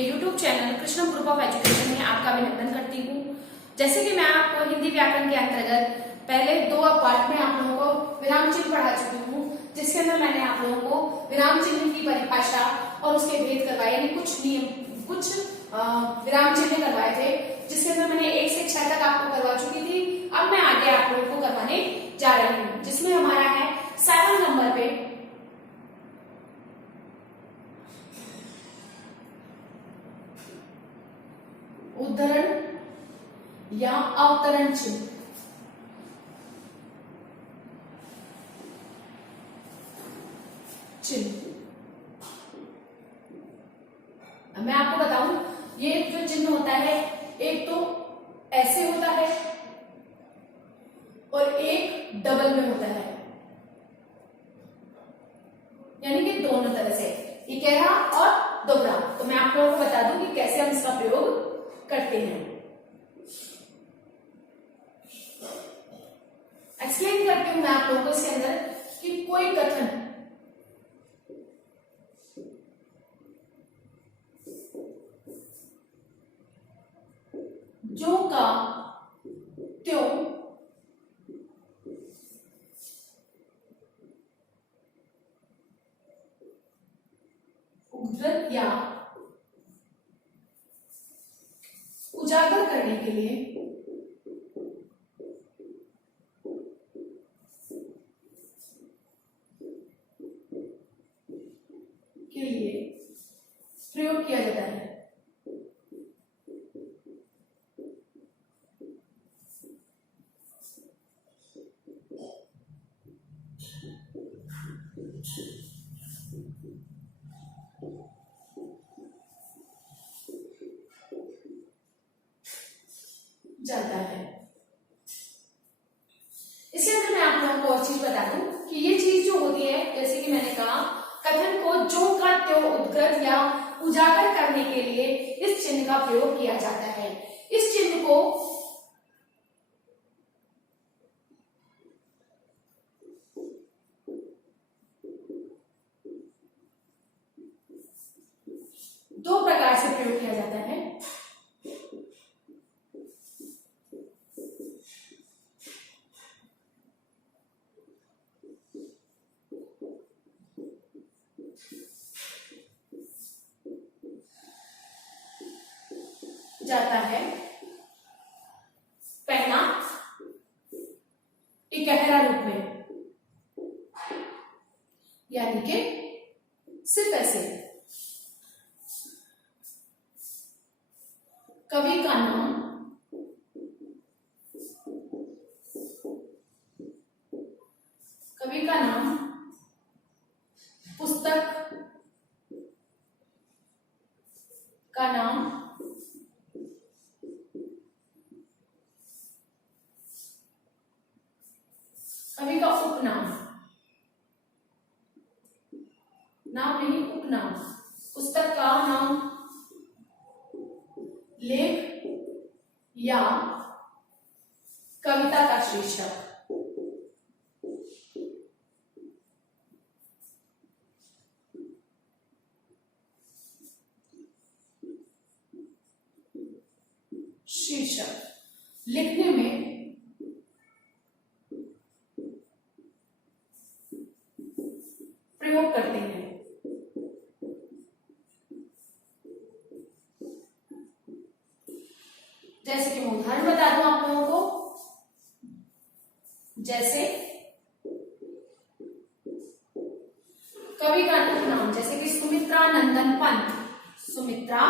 मेरे YouTube channel Krishnam group of education में आपका अभिनंदन करती हूँ। जैसे कि मैं आपको हिंदी व्याकरण के अंतर्गत पहले 2 पार्ट में आप लोगों को विराम चिन्ह पढ़ा चुकी हूँ, जिसके अंदर मैंने आप लोगों को विराम चिन्ह की परिभाषा और उसके भेद करवाए, यानी कुछ नियम, कुछ विराम चिन्ह करवाए थे, जिसके अंदर मैंने 1 से 6 तक आपको करवा चुकी थी। अब मैं आगे आप लोगों को करवाने जा रही हूँ, जिसमें हमारा है 7 नंबर पे उद्धरण या अवतरण चिन्ह। अब मैं आपको बताऊं, ये जो चिन्ह होता है, एक तो ऐसे होता है और एक डबल में होता है, यानी कि दोनों तरह से, इकेरा और दोहरा। तो मैं आप लोगों को बता दूं कि कैसे हम इसका प्रयोग करते हैं। एक्सप्लेन करती हूं मैं आप लोगों को इसके अंदर कि कोई कथन जो का त्यों उद्धृत या उजागर करने के लिए प्रयोग किया जाता है। जाता है। इसके अंदर मैं आप लोगों को और चीज बता दूं कि ये चीज जो होती है, जैसे कि मैंने कहा, कथन को जो का त्यों उद्धृत या उजागर करने के लिए इस चिन्ह का प्रयोग किया जाता है। इस चिन्ह को दो प्रकार से प्रयोग किया जाता है। जाता है। पहला इकहरा रूप में, यानी कि सिर्फ ऐसे, कवि का नाम पुस्तक का नाम कवि का उपनाम, नाम नहीं उपनाम, पुस्तक का नाम, लेख या कविता का शीर्षक। लिखने में प्रयोग करते हैं। जैसे कि मैं उदाहरण बता दूं आप लोगों को, जैसे कवि का नाम, जैसे कि सुमित्रा नंदन पंत, सुमित्रा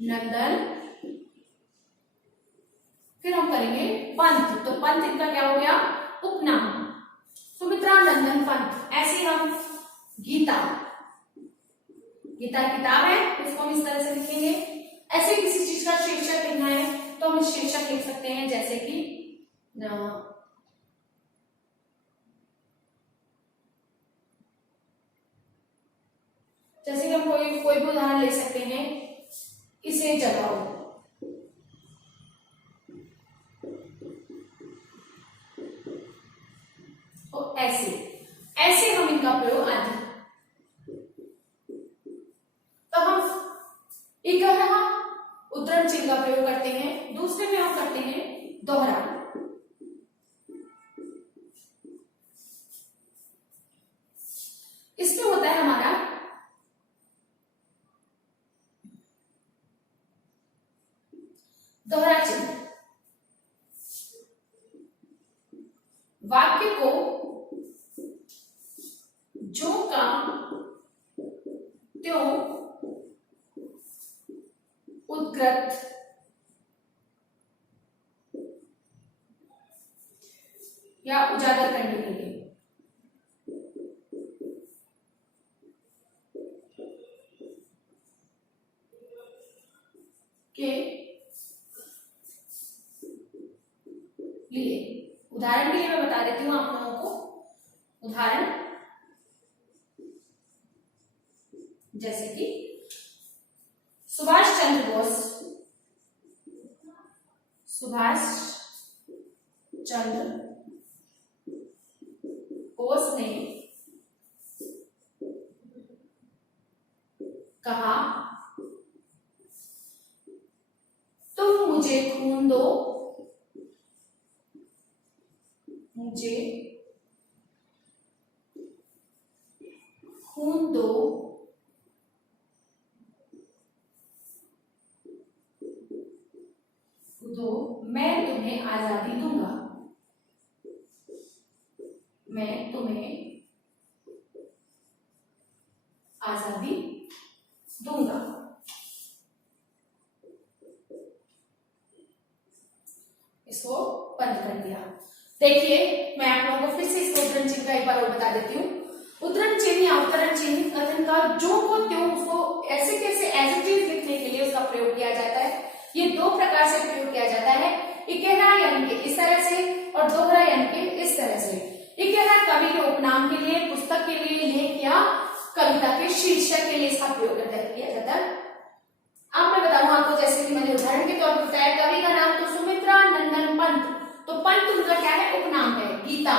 नंदन, फिर हम करेंगे पंत, तो पंत इनका क्या हो गया, उपनाम, सुमित्रा नंदन पंत। ऐसे हम गीता किताब है, इसको हम इस तरह से लिखेंगे। ऐसे किसी चीज का शीर्षक लिखना है तो हम शीर्षक लिख सकते हैं, जैसे कि हम कोई भी उदाहरण ले सकते हैं, इसे जगाओ, तो ऐसे हम इनका प्रयोग आदि करते हैं दोहरा। इसमें होता है हमारा दोहरा चिन्ह। वाक्य को जो का त्यों उद्गत या उजागर करने के लिए उदाहरण के लिए मैं बता देती हूं आप लोगों को। उदाहरण जैसे कि सुभाष चंद्र बोस ने कहा, तुम मुझे खून दो, मुझे खून दो, मैं तुम्हें आजादी दूंगा, मैं तुम्हें आजादी दूंगा। इसको बंद कर दिया। देखिए मैं आप लोगों को फिर से इसको उद्धरण चिन्ह का एक बार और बता देती हूँ। उद्धरण चिन्ह या उद्धरण चिन्ह कथन का जो को त्यों उसको ऐसे कैसे एज इट इज लिखने के लिए उसका प्रयोग किया जाता है। ये दो प्रकार से प्रयोग किया जाता है, इकेरा यानी कि इस तरह से और दोहरा यानी कि इस तरह से। इकेरा कवि के उपनाम के लिए, पुस्तक के लिए, लेख या कविता के शीर्षक के लिए इसका प्रयोग किया जाता है। अब मैं बताऊं आपको, जैसे कि मैंने उदाहरण के तौर पर बताया, कवि का नाम तो सुमित्रा नंदन पंत, तो पंत उनका क्या है, उपनाम है गीता।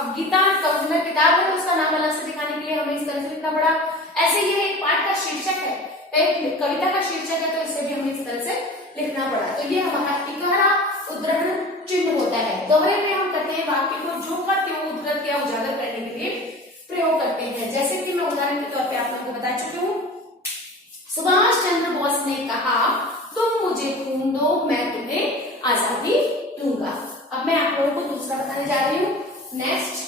अब गीता कविता किताब है तो उसका नाम अलग से दिखाने के लिए हमें इस तरह से लिखना पड़ा। ऐसे ये एक पाठ का शीर्षक है, एक कविता का शीर्षक है, तो इसे भी हमें इस तरह से लिखना पड़ा। तो ये हमारा इकहरा उद्धरण चिन्ह होता है। दोहरे में हम करते हैं वाक्य को जो का त्यों उद्धृत या उजागर करने के लिए प्रयोग करते हैं। जैसे कि मैं उदाहरण के तौर पे आप लोगों को बता चुकी हूँ, सुभाष चंद्र बोस ने कहा, तुम मुझे खून दो, मैं तुम्हें आजादी दूंगा। अब मैं आप लोगों को दूसरा बताने जा रही हूँ। नेक्स्ट,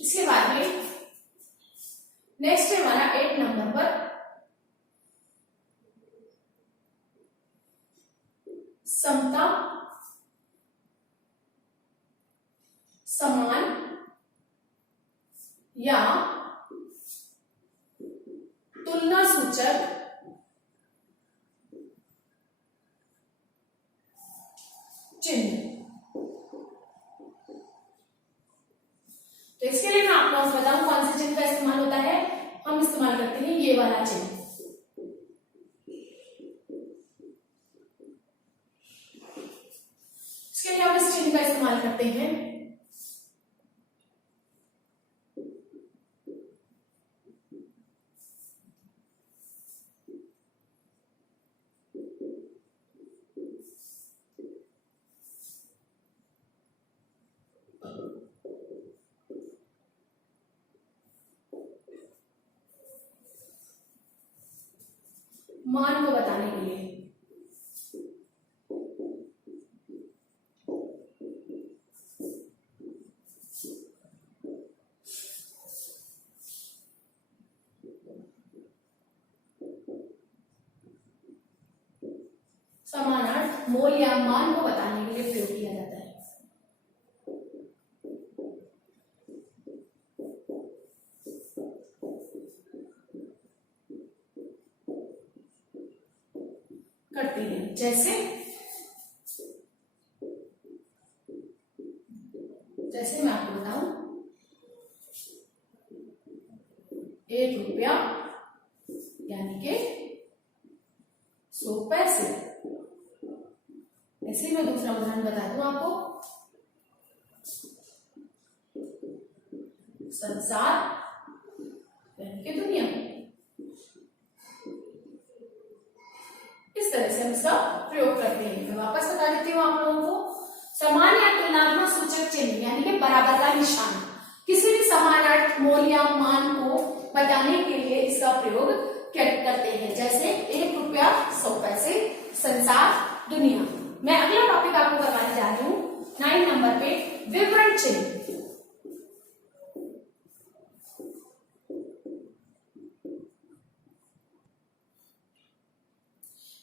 इसके बाद में नेक्स्ट है हमारा 8 नंबर पर समता, समान या तुलना सूचक चिन्ह। तो इसके लिए मैं आप लोगों को बताऊं कौन से चिन्ह का इस्तेमाल होता है। हम इस्तेमाल करते हैं ये वाला चिन्ह। इसके लिए हम इस चिन्ह का इस्तेमाल करते हैं मान को बताने के लिए। समानार्थ मोल या मान को बताने के लिए प्रयोग किया जाता है। करती है जैसे 100 पैसे। ऐसे मैं दूसरा उदाहरण बता दूं आपको, संसार की दुनिया। इस तरह से हम इसका प्रयोग करते हैं। मैं वापस बता देती हूँ आप लोगों को। समान या तुलनात्मक सूचक चिन्ह यानी कि बराबर का निशान किसी भी समान अर्थ, मोल या मान को बताने के लिए इसका प्रयोग करते हैं। जैसे 1 रुपया 100 पैसे, संसार, दुनिया। मैं अगला टॉपिक आपको करवाने जा रही हूँ 9 नंबर पे, विवरण चिन्ह।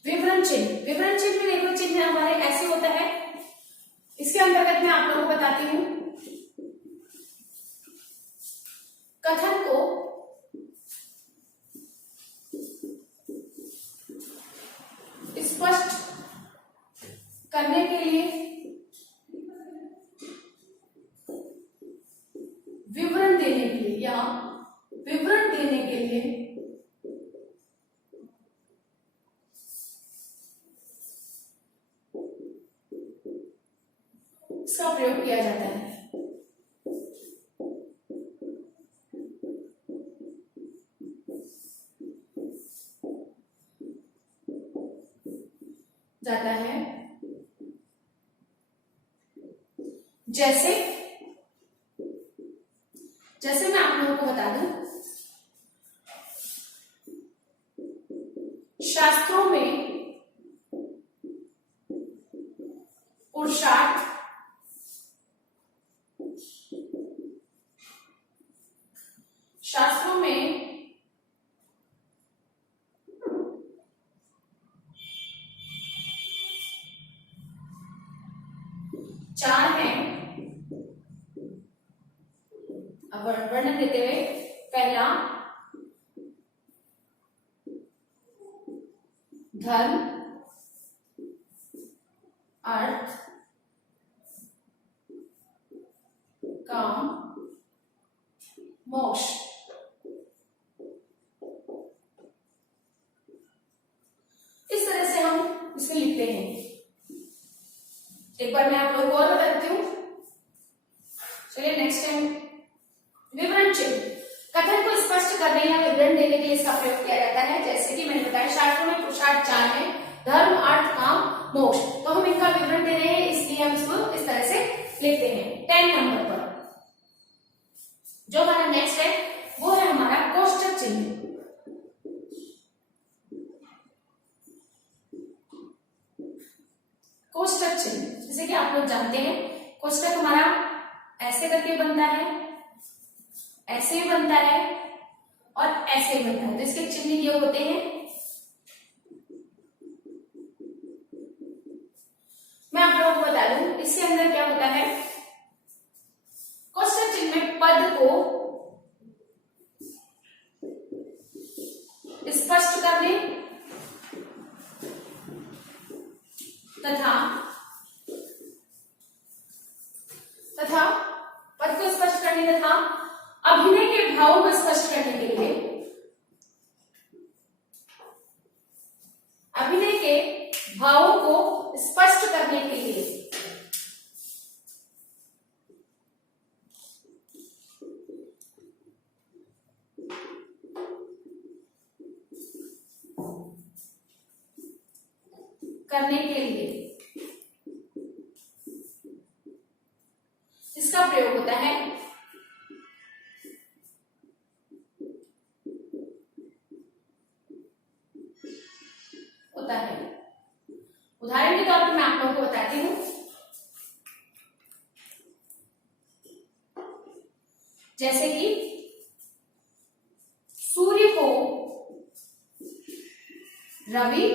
विवरण चिन्ह, विवरण चिन्ह में देखो, चिन्ह हमारे ऐसे होता है। इसके अंतर्गत मैं आप लोगों को बताती हूँ, कथन को स्पष्ट करने के लिए, विवरण देने के लिए या विवरण देने के लिए इसका प्रयोग किया जाता है। जैसे मैं आप लोगों को बता दूं, शास्त्रों में पुरुषार्थ, शास्त्रों में चार हैं। अब वर्णन देते हुए, पहला धर्म, अर्थ, काम, मोक्ष। इस तरह से हम इसे लिखते हैं। एक बार मैं आप लोगों को और बता देती हूँ। चलिए नेक्स्ट टाइम, विवरण चिन्ह कथन को स्पष्ट करने या विवरण देने के लिए इसका प्रयोग किया जाता है। जैसे कि मैंने बताया, शास्त्रों में पुरुषार्थ चार है, धर्म, अर्थ, काम, मोक्ष। तो हम इनका विवरण दे रहे हैं, इसलिए हम इसको इस तरह से लिखते हैं। 10 नंबर पर जो हमारा नेक्स्ट है वो है हमारा कोष्ठक चिन्ह। कोष्ठक चिन्ह, जैसे कि आप लोग जानते हैं, कोष्ठक हमारा ऐसे करके बनता है, ऐसे भी बनता है और ऐसे बनता है। तो इसके चिन्ह ये होते हैं। मैं आप लोगों को बता दूं, इसके अंदर क्या होता है, कोष्ठक चिन्ह में पद को स्पष्ट करने तथा पद को स्पष्ट करने तथा अभिनय के भावों को स्पष्ट करने के लिए, अभिनय के भावों को स्पष्ट करने के लिए इसका प्रयोग होता है। उदाहरण के तौर पर मैं आप लोगों को बताती हूं, जैसे कि सूर्य को रवि,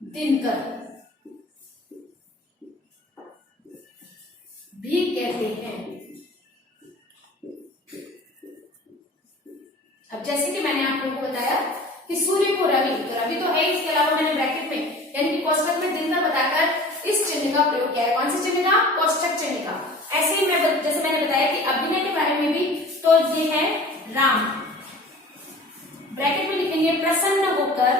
दिनकर भी कहते हैं। अब जैसे कि मैंने आप लोगों को बताया कि सूर्य को रवि, तो रवि तो है, इसके अलावा मैंने ब्रैकेट में यानी कि कोष्ठक में दिनकर बताकर इस चिन्ह का प्रयोग किया है। कौन से चिन्ह का? कोष्ठक चिन्ह का। ऐसे ही मैं जैसे मैंने बताया कि अभिनय के बारे में भी, तो ये है राम, ब्रैकेट में लिखेंगे प्रसन्न होकर,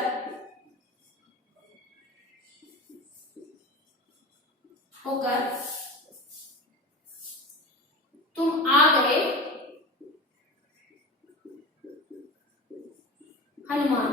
तुम आ गए हनुमान।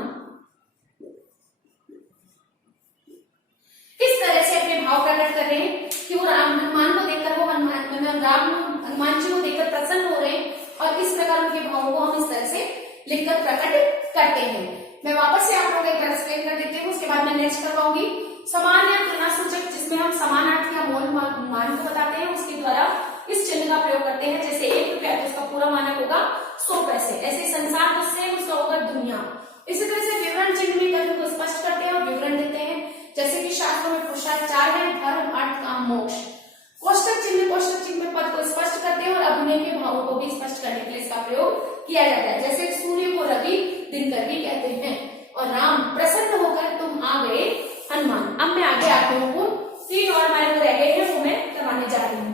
इस तरह से अपने भाव प्रकट कर रहे हैं कि वो हनुमान को देखकर, वो हनुमान जी को देखकर प्रसन्न हो रहे हैं और इस प्रकार उनके भावों को हम इस तरह से लिखकर प्रकट करते हैं। मैं वापस से आप लोगों को एक बार एक्सप्लेन कर देती हूँ, उसके बाद मैं नेक्स्ट करवाऊंगी। समान या तुलना सूचक जिसमें हम समानार्थी या मोल मान को बताते हैं, उसके द्वारा इस चिन्ह का प्रयोग करते हैं। जैसे 1 रुपया तो उसका पूरा मानक होगा 100 पैसे। ऐसे संसार तो सेम उसका होगा दुनिया। इसी तरह से विवरण चिन्ह में कथन को स्पष्ट करते हैं और विवरण देते हैं। जैसे कि शास्त्रों में पुरुषार्थ 4 है, धर्म, अर्थ, काम, मोक्ष। कोष्टक चिन्ह में पद को स्पष्ट करते हैं और अभिनय के भावों को भी स्पष्ट करने के लिए इसका प्रयोग किया जाता है। जैसे सूर्य को रवि, दिनकर भी कहते हैं। और राम प्रसन्न होकर तुम आ गए हनुमान। अब मैं आगे आप लोगों को 3 और हमारे को रह गए हैं, वो मैं करवाने जा रही हूँ।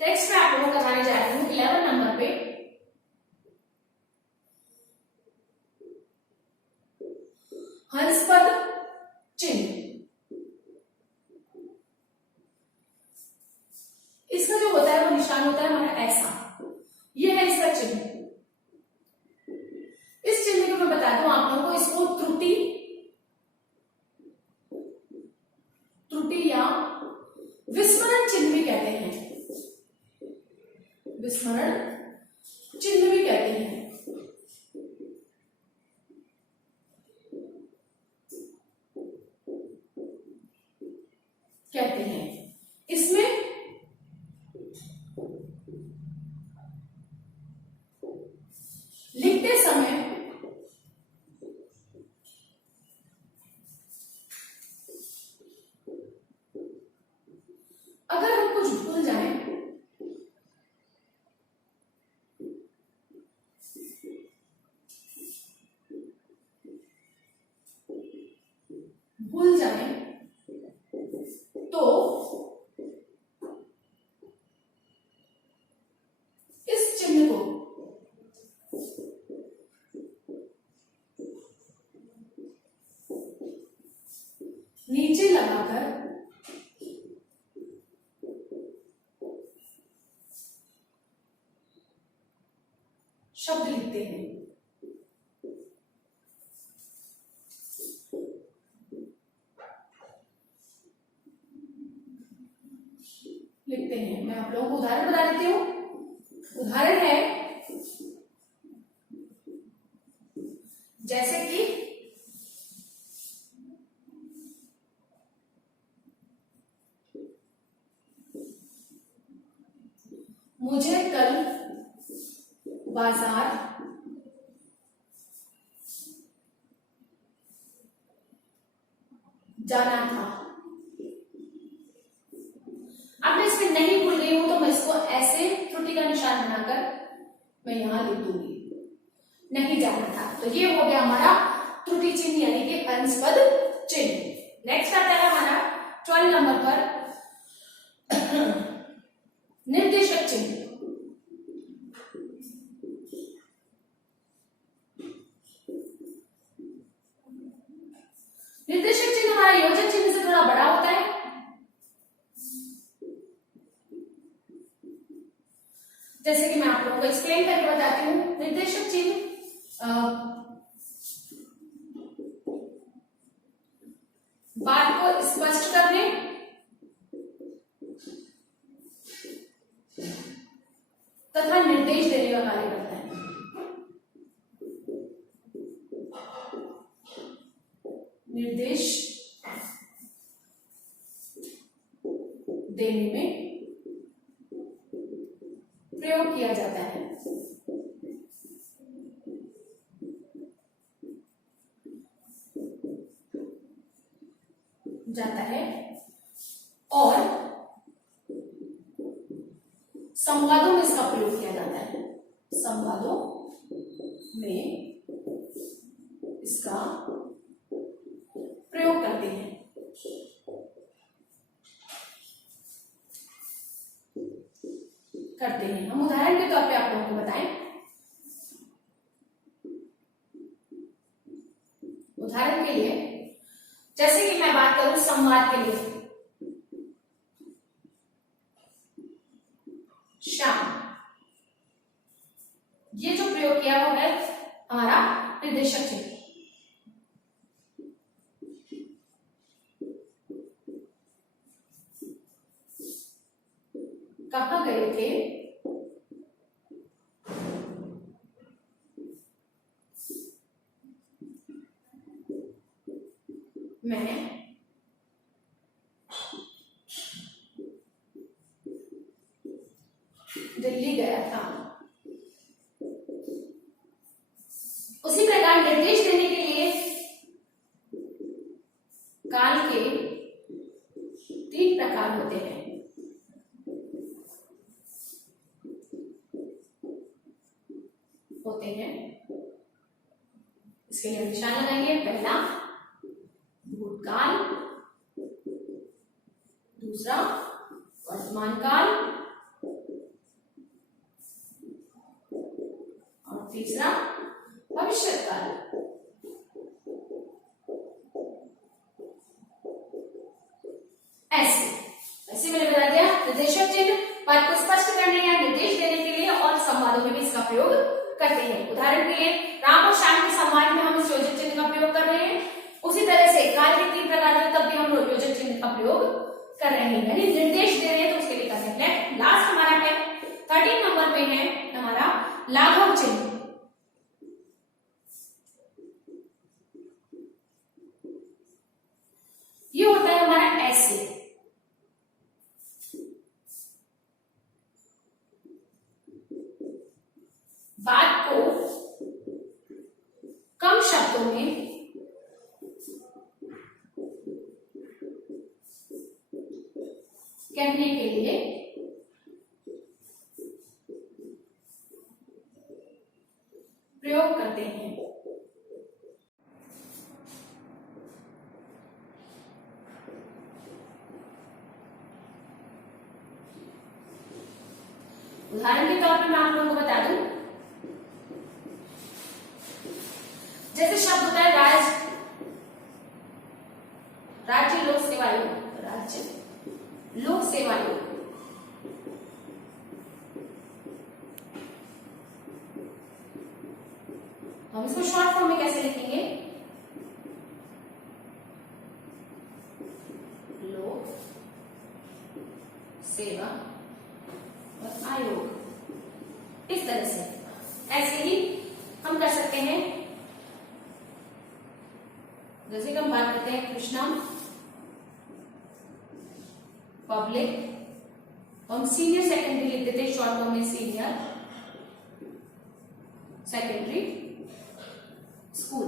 टेक्स्ट में आप लोगों को करवाने जा रही हूँ 11 नंबर पे हंसपद चिन्ह। इसका जो होता है वो निशान होता है हमारा ऐसा, ये है इसका चिन्ह। इस चिन्ह को मैं बता दूं आप लोगों को, इसको त्रुटि या विस्मरण चिन्ह भी कहते हैं। विस्मरण चिन्ह भी कहते हैं। इसमें लिखते समय अगर हम कुछ भूल जाएं तो इस चिन्ह को नीचे लगाकर शब्द लिखते हैं। मैं आप लोगों को उदाहरण बता देती हूं। उदाहरण है जैसे कि मुझे कल बाजार जाना था। अब मैं इसमें नहीं भूल गई हूं तो मैं इसको ऐसे त्रुटि का निशान बनाकर मैं यहां लिख दूंगी, नहीं जाना था। तो ये हो गया हमारा त्रुटि चिन्ह यानी कि अंशपद चिन्ह। नेक्स्ट आता है हमारा 12 नंबर पर निर्देशक चिन्ह। निर्देशक चिन्ह हमारा योजक चिन्ह से थोड़ा बड़ा होता है। जैसे कि मैं आप लोगों को एक्सप्लेन करके बताती हूँ। निर्देशक चिन्ह बात को स्पष्ट करने तथा निर्देश देने का कार्य करता है। निर्देश देने में प्रयोग जाता है और संवादों में इसका प्रयोग किया जाता है। संवादों में इसका प्रयोग करते हैं। हम उदाहरण के तौर पे आप लोगों को बताएं। उदाहरण के लिए जैसे कि मैं बात करूं संवाद के लिए, श्याम, ये जो प्रयोग किया वो है हमारा निर्देशक चिन्ह। कहां गए थे? मैं दिल्ली गया था। उसी प्रकार निर्देश देने के लिए काल के 3 प्रकार होते हैं। इसके लिए निशान लगाएंगे। पहला भूतकाल, दूसरा वर्तमान काल और तीसरा भविष्य काल। ऐसे मैंने बता दिया निर्देशक चिन्ह बात को स्पष्ट करने या निर्देश देने के लिए और संवादों में भी इसका प्रयोग करते हैं। उदाहरण के लिए राम और श्याम के संवाद में हम इस योजक चिन्ह का प्रयोग कर रहे हैं। उसी तरह से काल के 3 प्रकार में तब भी हम योजक चिन्ह का प्रयोग कर रहे हैं, यानी निर्देश दे रहे हैं तो उसके लिए कर रहे हैं। लास्ट हमारा है 13 नंबर पे है हमारा लाघव चिन्ह। ये होता है हमारा ऐसे, बात को कम शब्दों में कहने के लिए प्रयोग करते हैं। उदाहरण के तौर पर मैं आप लोगों को बता दूं, जैसे शब्द होता है राज्य लोक सेवा आयोग, राज्य लोक सेवा आयोग। हम इसको शॉर्ट फॉर्म में कैसे लिखेंगे? लोक सेवा और आयोग, इस तरह से। ऐसे ही हम कर सकते हैं, जैसे कि हम बात करते हैं कृष्णा पब्लिक, हम सीनियर सेकेंडरी लिख देते हैं शॉर्ट फॉर्म में, सीनियर सेकेंडरी स्कूल।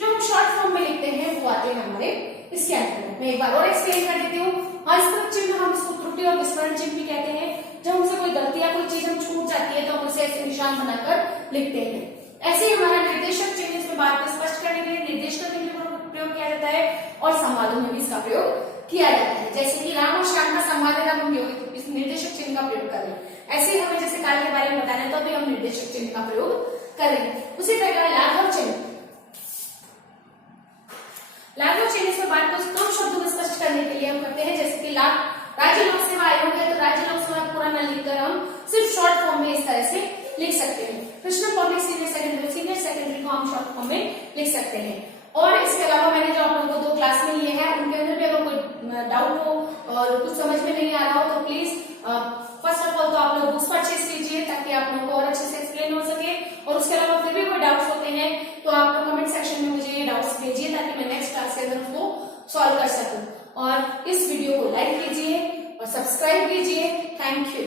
जो हम शॉर्ट फॉर्म में लिखते हैं वो आते हैं हमारे इसके अंतर्गत। मैं एक बार और एक्सप्लेन कर देती हूँ। हस्तक्षेप चिन्ह हम इसको त्रुटि और विस्मरण चिन्ह भी कहते हैं। जब हमसे कोई गलती या कोई चीज हम छूट जाती है तो हम उसे ऐसे निशान बनाकर लिखते हैं। ऐसे ही हमारा निर्देशक चिन्ह, इसमें बात को स्पष्ट करने के लिए, निर्देश करने के लिए प्रयोग किया जाता है और संवादों में भी इसका प्रयोग किया जाता है। जैसे कि राम और श्याम का संवाद है, हम इस निर्देशक चिन्ह का प्रयोग कर रहे हैं। ऐसे ही हमें जैसे काल के बारे में बताना है तो भी हम निर्देशक चिन्ह का प्रयोग कर रहे हैं। उसी प्रकार लाघव चिन्ह, लाघव चिन्ह इसमें बात को कम शब्दों में स्पष्ट करने के लिए हम करते हैं। जैसे कि राज्य लोक सेवा आयोग है तो राज्य लोक सेवा पूरा न लिखकर हम सिर्फ शॉर्ट फॉर्म में इस तरह से लिख सकते हैं। कृष्णा पब्लिक सीनियर सेकेंडरी को हम शॉर्ट फॉर्म में लिख सकते हैं। और इसके अलावा मैंने जो आप लोगों को 2 क्लास में लिए हैं उनके अंदर भी अगर कोई डाउट हो और कुछ समझ में नहीं आ रहा हो तो प्लीज फर्स्ट ऑफ ऑल तो आप लोग बुक्स परचेज कीजिए ताकि आप लोगों को और अच्छे से एक्सप्लेन हो सके। और उसके अलावा फिर भी कोई डाउट्स होते हैं तो आप लोग कमेंट सेक्शन में मुझे ये डाउट्स भेजिए ताकि मैं नेक्स्ट क्लास के अंदर उसको सॉल्व कर सकूं। और इस वीडियो को लाइक कीजिए और सब्सक्राइब कीजिए। Thank you.